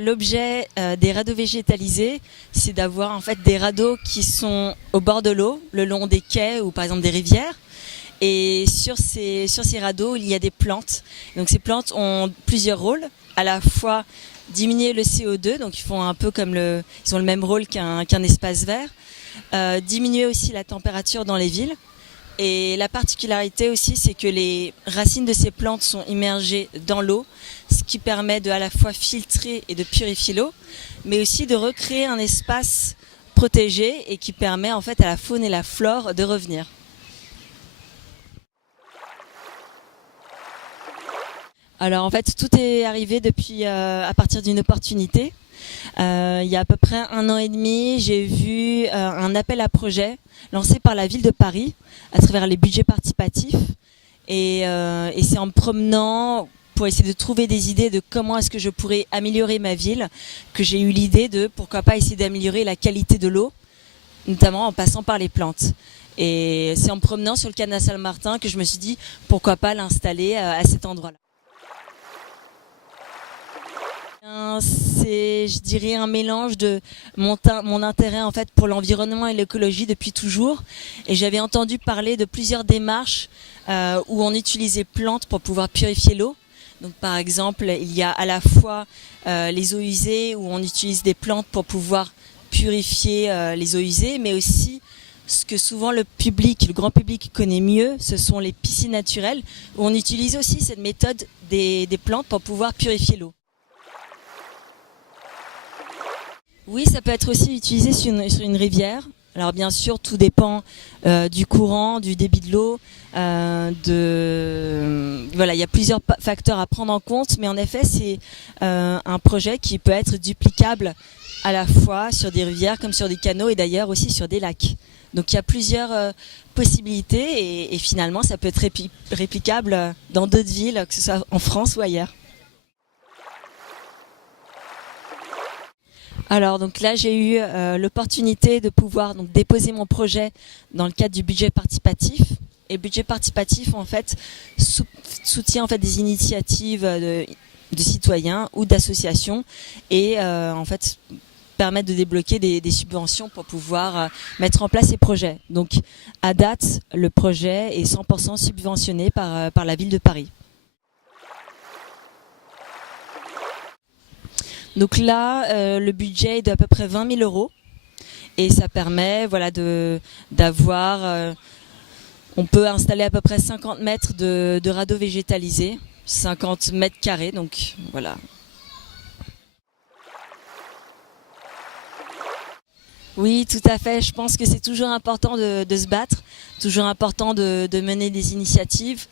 l'objet des radeaux végétalisés, c'est d'avoir en fait des radeaux qui sont au bord de l'eau, le long des quais ou par exemple des rivières. Et sur ces radeaux, il y a des plantes. Donc ces plantes ont plusieurs rôles, à la fois diminuer le CO2, donc ils font un peu comme ils ont le même rôle qu'un espace vert, diminuer aussi la température dans les villes. Et la particularité aussi, c'est que les racines de ces plantes sont immergées dans l'eau, ce qui permet de à la fois filtrer et de purifier l'eau, mais aussi de recréer un espace protégé et qui permet en fait à la faune et la flore de revenir. Alors en fait, tout est arrivé depuis à partir d'une opportunité. Il y a à peu près 1 an et demi, j'ai vu un appel à projet lancé par la ville de Paris à travers les budgets participatifs. Et c'est en me promenant pour essayer de trouver des idées de comment est-ce que je pourrais améliorer ma ville que j'ai eu l'idée de pourquoi pas essayer d'améliorer la qualité de l'eau, notamment en passant par les plantes. Et c'est en me promenant sur le canal Saint-Martin que je me suis dit pourquoi pas l'installer à cet endroit-là. C'est, je dirais, un mélange de mon intérêt en fait pour l'environnement et l'écologie depuis toujours. Et j'avais entendu parler de plusieurs démarches où on utilisait plantes pour pouvoir purifier l'eau. Donc par exemple, il y a à la fois les eaux usées où on utilise des plantes pour pouvoir purifier les eaux usées, mais aussi ce que souvent le grand public connaît mieux, ce sont les piscines naturelles où on utilise aussi cette méthode des plantes pour pouvoir purifier l'eau. Oui, ça peut être aussi utilisé sur une rivière. Alors bien sûr, tout dépend du courant, du débit de l'eau. Voilà, il y a plusieurs facteurs à prendre en compte, mais en effet, c'est un projet qui peut être duplicable à la fois sur des rivières comme sur des canaux et d'ailleurs aussi sur des lacs. Donc il y a plusieurs possibilités et finalement, ça peut être réplicable dans d'autres villes, que ce soit en France ou ailleurs. Alors donc là j'ai eu l'opportunité de pouvoir donc déposer mon projet dans le cadre du budget participatif. Et le budget participatif en fait soutient en fait des initiatives de citoyens ou d'associations et en fait permettent de débloquer des subventions pour pouvoir mettre en place ces projets. Donc à date le projet est 100% subventionné par la ville de Paris. Donc là, le budget est d'à peu près 20 000 € et ça permet voilà, d'avoir... on peut installer à peu près 50 mètres de radeaux végétalisés, 50 mètres carrés, donc voilà. Oui, tout à fait. Je pense que c'est toujours important de se battre, toujours important de mener des initiatives.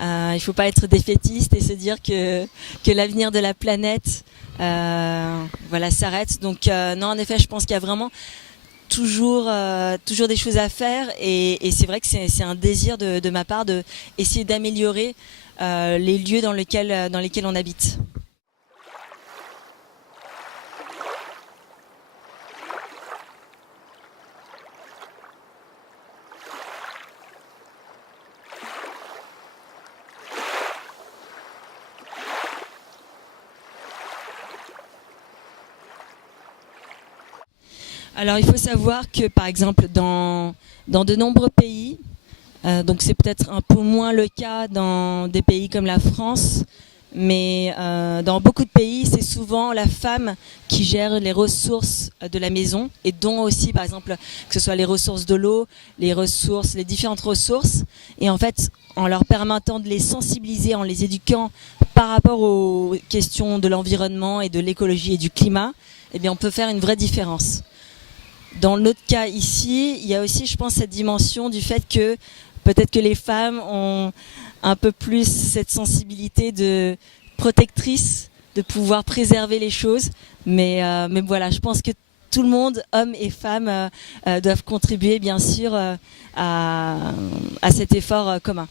Il ne faut pas être défaitiste et se dire que l'avenir de la planète voilà, s'arrête. Donc non, en effet, je pense qu'il y a vraiment toujours des choses à faire et c'est vrai que c'est un désir de ma part d'essayer d'améliorer les lieux dans lesquels on habite. Alors il faut savoir que par exemple dans de nombreux pays, donc c'est peut-être un peu moins le cas dans des pays comme la France, mais dans beaucoup de pays c'est souvent la femme qui gère les ressources de la maison et dont aussi par exemple que ce soit les ressources de l'eau, les différentes ressources et en fait en leur permettant de les sensibiliser, en les éduquant par rapport aux questions de l'environnement et de l'écologie et du climat, eh bien on peut faire une vraie différence. Dans notre cas ici, il y a aussi, je pense, cette dimension du fait que peut-être que les femmes ont un peu plus cette sensibilité de protectrice, de pouvoir préserver les choses. Mais voilà, je pense que tout le monde, hommes et femmes, doivent contribuer, bien sûr, à cet effort commun.